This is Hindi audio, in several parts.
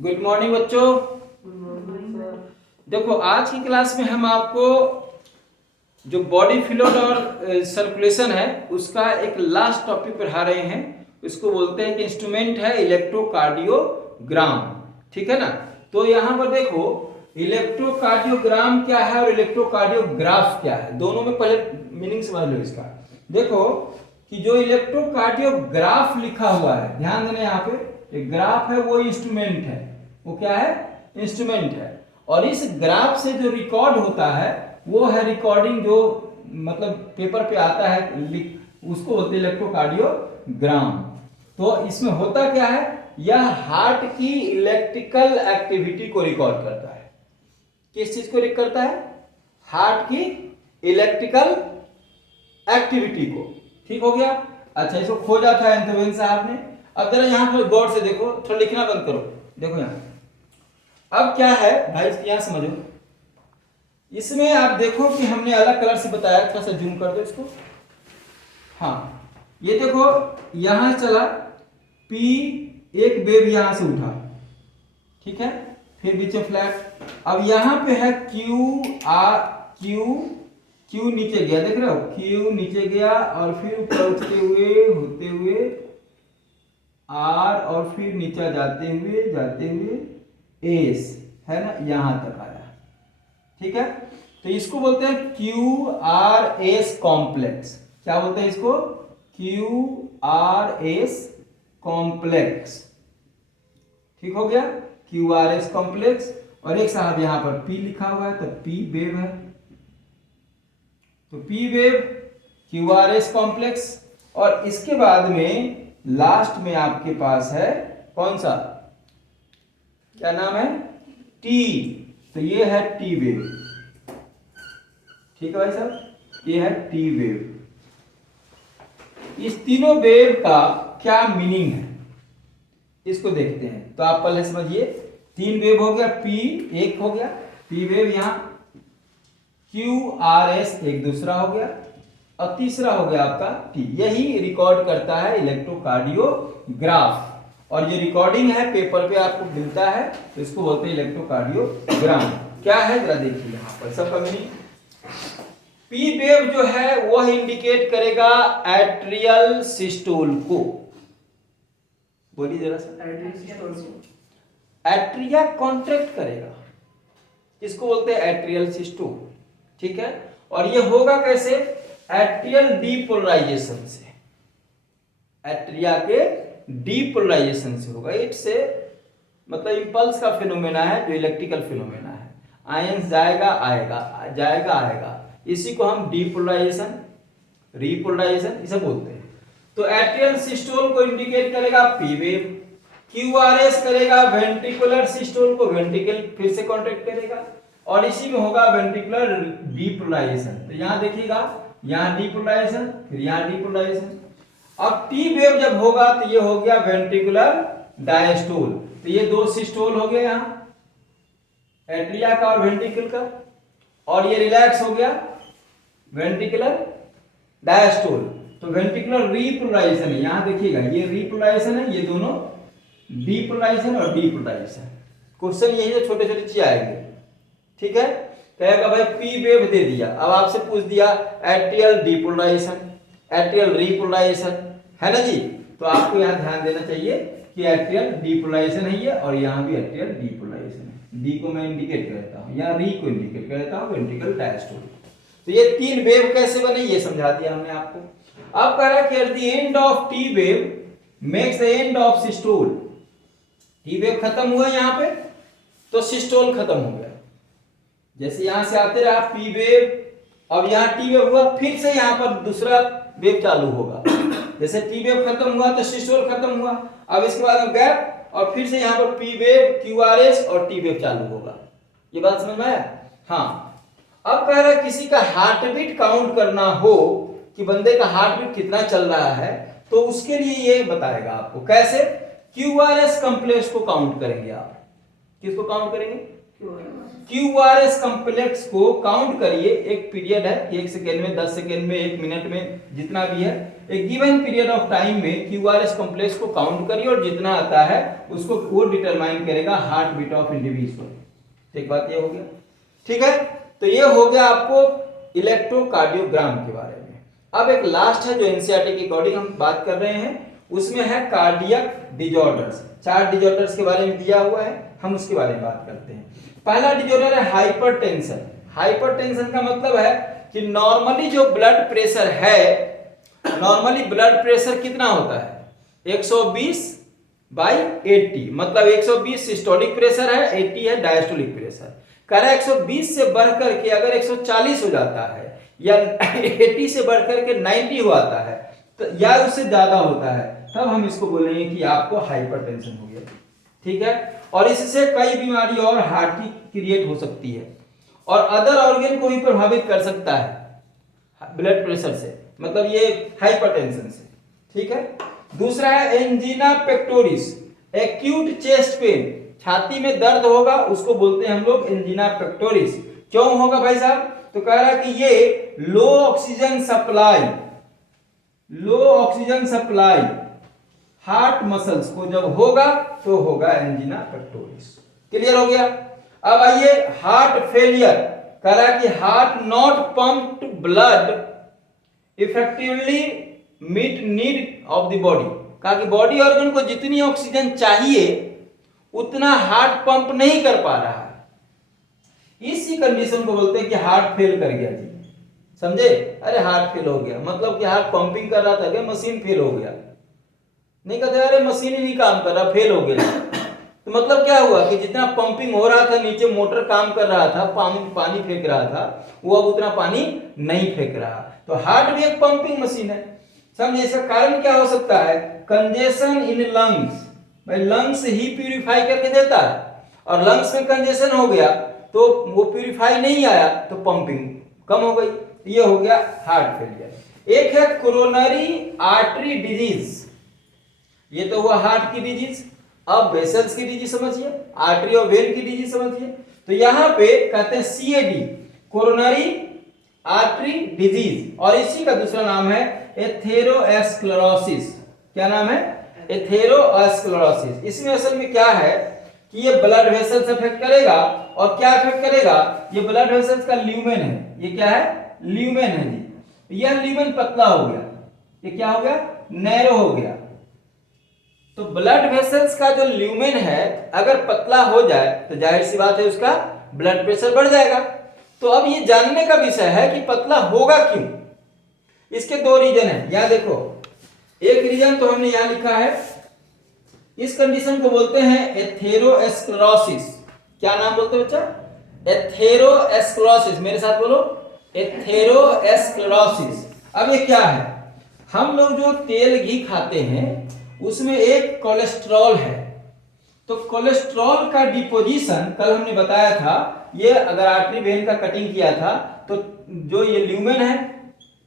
गुड मॉर्निंग बच्चों। देखो आज की क्लास में हम आपको जो बॉडी फ्लूइड और सर्कुलेशन है उसका एक लास्ट टॉपिक पढ़ा रहे हैं। इसको बोलते हैं कि इंस्ट्रूमेंट है इलेक्ट्रोकार्डियोग्राम। ठीक है ना। तो यहाँ पर देखो इलेक्ट्रोकार्डियोग्राम क्या है और इलेक्ट्रोकार्डियोग्राफ क्या है, दोनों में पहले मीनिंग समझ लो इसका। देखो कि जो इलेक्ट्रोकार्डियोग्राफ लिखा हुआ है, ध्यान देना यहाँ पे ग्राफ है वो इंस्ट्रूमेंट है, वो क्या है इंस्ट्रूमेंट है। और इस ग्राफ से जो रिकॉर्ड होता है वो है रिकॉर्डिंग, जो मतलब पेपर पे आता है उसको बोलते हैं इलेक्ट्रोकार्डियोग्राम। तो इसमें होता क्या है, यह हार्ट की इलेक्ट्रिकल एक्टिविटी को रिकॉर्ड करता है। किस चीज को रिकॉर्ड करता है? हार्ट की इलेक्ट्रिकल एक्टिविटी को। ठीक हो गया। अच्छा, इसको खोजा था एंथोवेन साहब ने। अब जरा यहाँ पर गौर से देखो, थोड़ा लिखना बंद करो। देखो यहाँ अब क्या है भाई, यहां समझो। इसमें आप देखो कि हमने अलग कलर से बताया, थोड़ा सा जूम कर दो इसको। हाँ, ये देखो यहां चला P, एक वेव यहां से उठा, ठीक है, फिर बीच में फ्लैट। अब यहां पे है Q नीचे गया, देख रहे हो Q नीचे गया और फिर ऊपर उठते हुए होते हुए R और फिर नीचे जाते हुए एस, है ना, यहां तक आया। ठीक है, तो इसको बोलते हैं QRS कॉम्प्लेक्स। क्या बोलते हैं इसको? QRS complex. ठीक हो गया, QRS कॉम्प्लेक्स। और एक साहब यहां पर P लिखा हुआ है तो P वेव है, तो P वेव QRS कॉम्प्लेक्स। और इसके बाद में लास्ट में आपके पास है कौन सा, क्या नाम है? T। तो ये है T वेव। ठीक है भाई साहब, ये है T वेव। इस तीनों वेव का क्या मीनिंग है इसको देखते हैं। तो आप पहले समझिए, तीन वेव हो गया, P एक हो गया, P वेव यहां, QRS एक दूसरा हो गया, और तीसरा हो गया आपका T। यही रिकॉर्ड करता है इलेक्ट्रोकार्डियोग्राफ। और ये रिकॉर्डिंग है पेपर पे आपको मिलता है, तो इसको बोलते हैं इलेक्ट्रोकार्डियोग्राम। क्या है जरा देखिए यहाँ पर सबका मीनिंग। P वेव जो है वह इंडिकेट करेगा एट्रियल सिस्टोल को। बोलिए जरा सा। एट्रिया कॉन्ट्रैक्ट करेगा, इसको बोलते हैं एट्रियल सिस्टोल। ठीक है, और ये होगा कैसे? एट्रियल डीपोलराइजेशन से, एट्रिया के डीपोलराइजेशन से होगा। इट्स मतलब इंपल्स का फिनोमेना है, जो इलेक्ट्रिकल फिनोमेना है। आयंस जाएगा आएगा, जाएगा आएगा, इसी को हम डीपोलराइजेशन, रीपोलराइजेशन इसे बोलते हैं। तो एट्रियल सिस्टोल को इंडिकेट करेगा P वेव, QRS करेगा वेंट्रिकुलर सिस्टोल को, वेंट्रिकल फिर से कॉन्ट्रैक्ट करेगा, और इसी में होगा वेंट्रिकुलर डीपोलराइजेशन। तो यहां देखिएगा, यहां डीपोलराइजेशन, फिर यहां डीपोलराइजेशन। अब T वेव जब होगा तो ये हो गया वेंट्रिकुलर डायस्टोल। तो ये दो सिस्टोल हो गया यहां, एट्रिया का और वेंट्रिकल का, और ये रिलैक्स हो गया वेंट्रिकुलर डायस्टोल। तो वेंट्रिकुलर रीपोलराइजेशन है, यहां देखिएगा ये रीपोलराइजेशन है, ये दोनों डीपोलराइजेशन और डीपोलराइजेशन। क्वेश्चन यही है, छोटे छोटे चीज आएंगे। ठीक है, कहेगा भाई P वेव दे दिया, अब आपसे पूछ दिया एट्रियल डीपोलराइजेशन, एट्रियल रीपोलराइजेशन, है ना जी। तो आपको यहां ध्यान देना चाहिए कि एट्रियल डीपोलराइजेशन है ये, और यहां भी एट्रियल डीपोलराइजेशन है। डी को मैं इंडिकेट करता हूं, या री को इंडिकेट करता हूं, वेंट्रिकल डायस्टोल। तो ये तीन वेव कैसे बने ये समझा दिया हमने आपको। अब कह रहा है कि at the end of T wave makes the end of systole. T wave खत्म हुआ यहां पे तो सिस्टोल खत्म हो गया। जैसे यहां से आते रहा P वेव, अब यहां T वेव हुआ, फिर से यहां पर दूसरा वेव चालू होगा। जैसे T वेव खत्म हुआ तो सिस्टोल खत्म हुआ, अब इसके बाद गैप, और फिर से यहां पर P वेव, QRS और T वेव चालू होगा। ये बात समझ में आया? हाँ। अब कह रहा है किसी का हार्ट बीट काउंट करना हो कि बंदे का हार्ट बीट कितना चल रहा है, तो उसके लिए ये बताएगा आपको कैसे। QRS कॉम्प्लेक्स को काउंट करेंगे आप। किसको काउंट करेंगे? QRS कॉम्प्लेक्स को काउंट करिए, एक पीरियड है 1 सेकेंड में, 10 सेकेंड में, 1 मिनट में, जितना भी है, एक गिवन पीरियड ऑफ टाइम में QRS कॉम्प्लेक्स को काउंट करिए और जितना आता है उसको वो डिटरमाइन करेगा हार्ट बीट ऑफ इंडिविजुअल। ठीक बात ये हो गया। ठीक है, तो ये हो गया आपको इलेक्ट्रोकार्डियोग्राम के बारे में। अब एक लास्ट है जो एनसीईआरटी के अकॉर्डिंग हम बात कर रहे हैं, उसमें है कार्डियक डिजॉर्डर्स। 4 डिजॉर्डर्स के बारे में दिया हुआ है, हम उसके बारे में बात करते हैं। पहला डिजॉर्डर है हाइपरटेंशन। हाइपरटेंशन का मतलब है कि नॉर्मली जो ब्लड प्रेशर है, नॉर्मली ब्लड प्रेशर कितना होता है 120/80, मतलब 120 सिस्टोलिक प्रेशर है, 80 है डायस्टोलिक प्रेशर। कह रहा है 120 से बढ़कर के अगर 140 हो जाता है या 80 से बढ़कर के 90 हो आता है तो या उससे ज्यादा होता है, तब हम इसको बोलेंगे कि आपको हाइपरटेंशन हो गया। ठीक है, और इससे कई बीमारी और हार्ट की क्रिएट हो सकती है और अदर ऑर्गन को भी प्रभावित कर सकता है ब्लड प्रेशर से, मतलब ये हाइपरटेंशन से। ठीक है, दूसरा है एंजीना पेक्टोरिस, एक्यूट चेस्ट पेन, छाती में दर्द होगा उसको बोलते हैं हम लोग एंजीना पेक्टोरिस। क्यों होगा भाई साहब? तो कह रहा है कि ये लो ऑक्सीजन सप्लाई हार्ट मसल्स को जब होगा तो होगा एंजीना पेक्टोरिस। क्लियर हो गया। अब आइए हार्ट फेलियर, कह रहा है कि heart not pumped blood effectively meet need of the body. कहा कि बॉडी ऑर्गन को जितनी ऑक्सीजन चाहिए उतना हार्ट पंप नहीं कर पा रहा है। इसी कंडीशन को बोलते हैं कि हार्ट फेल कर गया जी। समझे? अरे हार्ट फेल हो गया मतलब कि हार्ट पंपिंग कर रहा था क्या, मशीन फेल हो गया। नहीं कहते अरे मशीन ही नहीं काम कर रहा, फेल हो गया। तो मतलब क्या हुआ कि जितना पंपिंग हो रहा था, नीचे मोटर काम कर रहा था, पानी फेंक रहा था, वो अब उतना पानी नहीं फेंक रहा। तो हार्ट भी एक पंपिंग मशीन है। समझे? इसका कारण क्या हो सकता है? Congestion in lungs. भाई लंग्स ही प्यूरिफाई करके देता है और लंग्स में कंजेशन हो गया तो वो प्यूरिफाई नहीं आया तो पंपिंग कम हो गई। ये हो गया हार्ट फेलियर। एक है कोरोनरी आर्टरी डिजीज, ये तो हुआ हार्ट की डिजीज। अब वेसल्स की डिजीज समझिए, आर्टरी और वेन की डिजीज समझिए। तो यहां पे कहते हैं सीएडी, कोरोनरी आर्टरी डिजीज, और इसी का दूसरा नाम है एथेरोस्क्लेरोसिस। क्या नाम है? एथेरोस्क्लेरोसिस। इसमें असल में क्या है कि ये ब्लड वेसल्स अफेक्ट करेगा और क्या अफेक्ट करेगा, ये ब्लड वेसल्स का ल्यूमेन है। ये क्या है? ल्यूमेन है जी। यह ल्यूमेन पतला हो गया, ये क्या हो गया? नैरो हो गया। तो ब्लड वेसल्स का जो ल्यूमेन है अगर पतला हो जाए तो जाहिर सी बात है उसका ब्लड प्रेशर बढ़ जाएगा। तो अब ये जानने का विषय है कि पतला होगा क्यों। इसके 2 रीजन है। यहां देखो, एक रीजन तो हमने यहां लिखा है, इस कंडीशन को बोलते हैं एथेरोस्क्लेरोसिस। क्या नाम बोलते हैं बच्चा? एथेरोस्क्लेरोसिस। मेरे साथ बोलो, एथेरोस्क्लेरोसिस। अब ये क्या है? हम लोग जो तेल घी खाते हैं उसमें एक कोलेस्ट्रॉल है। तो कोलेस्ट्रॉल का डिपोजिशन कल हमने बताया था, ये अगर आर्टरी वेन का कटिंग किया था तो जो ये ल्यूमेन है,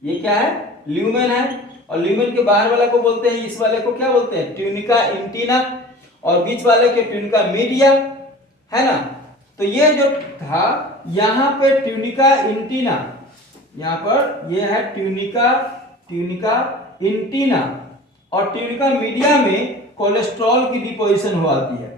ये क्या है? ल्यूमेन है। और ल्यूमेन के बाहर वाला को बोलते हैं, इस वाले को क्या बोलते हैं? ट्यूनिका इंटीना, और बीच वाले के ट्यूनिका मीडिया, है ना। तो ये जो था यहां पे ट्यूनिका इंटीना, यहां पर ये है ट्यूनिका इंटीना, और ट्यूनिका मीडिया में कोलेस्ट्रॉल की डिपोजिशन होती है।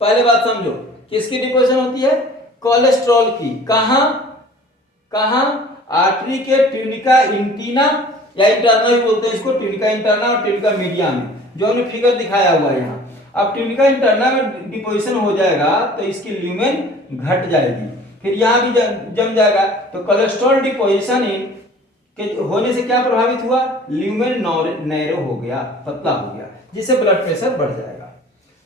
पहले बात समझो, किसकी डिपोजिशन होती है? कोलेस्ट्रॉल की। कहां? आर्टरी के ट्यूनिका इंटीना या इंटरना भी बोलते हैं इसको, ट्यूनिका इंटरना और ट्यूनिका मीडिया में, जो हमने फिगर दिखाया हुआ है यहाँ। अब ट्यूनिका इंटरना में डिपोजिशन हो जाएगा तो इसकी ल्यूमेन घट जाएगी, फिर यहाँ भी जम जाएगा। तो कोलेस्ट्रॉल डिपोजिशन के होने से क्या प्रभावित हुआ? ल्यूमेन नैरो हो गया, पतला हो गया, जिससे ब्लड प्रेशर बढ़ जाएगा।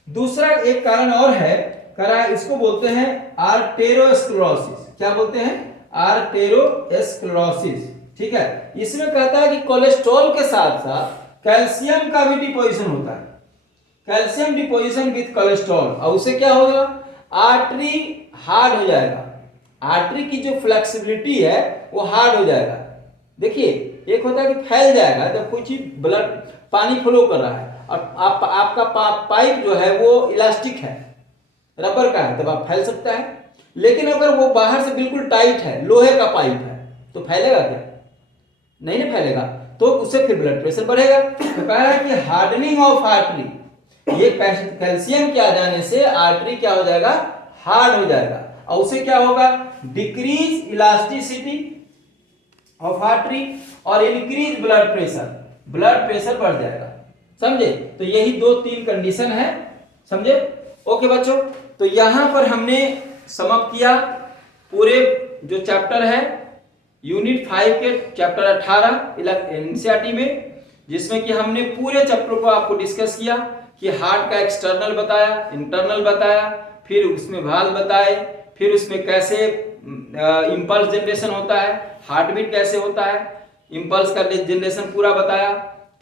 दूसरा एक कारण और है, करा इसको बोलते हैं आर्टेरोस्क्लेरोसिस। क्या बोलते हैं? आर्टेरोस्क्लेरोसिस। ठीक है, इसमें कहता है कि कोलेस्ट्रॉल के साथ साथ कैल्शियम का भी डिपोजिशन होता है। कैल्शियम डिपोजिशन विद कोलेस्ट्रॉल, और उससे क्या होगा? आर्टरी हार्ड हो जाएगा। आर्टरी की जो फ्लेक्सिबिलिटी है वो हार्ड हो जाएगा। देखिए, एक होता है कि फैल जाएगा जब कोई चीज ब्लड पानी फ्लो कर रहा है और आपका पाइप जो है वो इलास्टिक है, रबर का है, तब आप फैल सकता है। लेकिन अगर वो बाहर से बिल्कुल टाइट है, लोहे का पाइप है, तो फैलेगा क्या? नहीं ना फैलेगा, तो उससे फिर ब्लड प्रेशर बढ़ेगा। तो कह रहा है कि हार्डनिंग ऑफ आर्टरी, ये कैल्शियम के आ जाने से आर्टरी क्या हो जाएगा? हार्ड हो जाएगा, और उससे क्या होगा? डिक्रीज इलास्टिसिटी ऑफ आर्टरी और इंक्रीज ब्लड प्रेशर बढ़ जाएगा। समझे? तो यही 2-3 कंडीशन है, समझे? ओके बच्चों, तो यहां पर हमने समाप्त किया पूरे जो चैप्टर है यूनिट 5 के चैप्टर 18 एनसीईआरटी में, जिसमें कि हमने पूरे चैप्टर को आपको डिस्कस किया कि हार्ट का एक्सटर्नल बताया, इंटरनल बताया, फिर उसमें वाल्व बताए, फिर उसमें कैसे इंपल्स जनरेशन होता है, हार्ट बीट कैसे होता है, इंपल्स का जनरेशन पूरा बताया।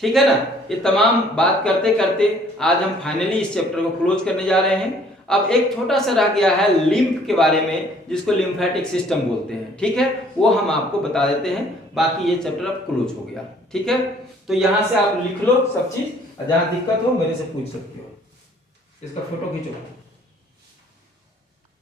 ठीक है ना? ये तमाम बात करते करते आज हम फाइनली इस चैप्टर को क्लोज करने जा रहे हैं। अब एक छोटा सा रह गया है लिम्फ के बारे में, जिसको लिम्फेटिक सिस्टम बोलते हैं। ठीक है, वो हम आपको बता देते हैं, बाकी ये चैप्टर अब क्लोज हो गया। ठीक है, तो यहां से आप लिख लो सब चीज, जहां दिक्कत हो मेरे से पूछ सकते हो। इसका फोटो खींचो।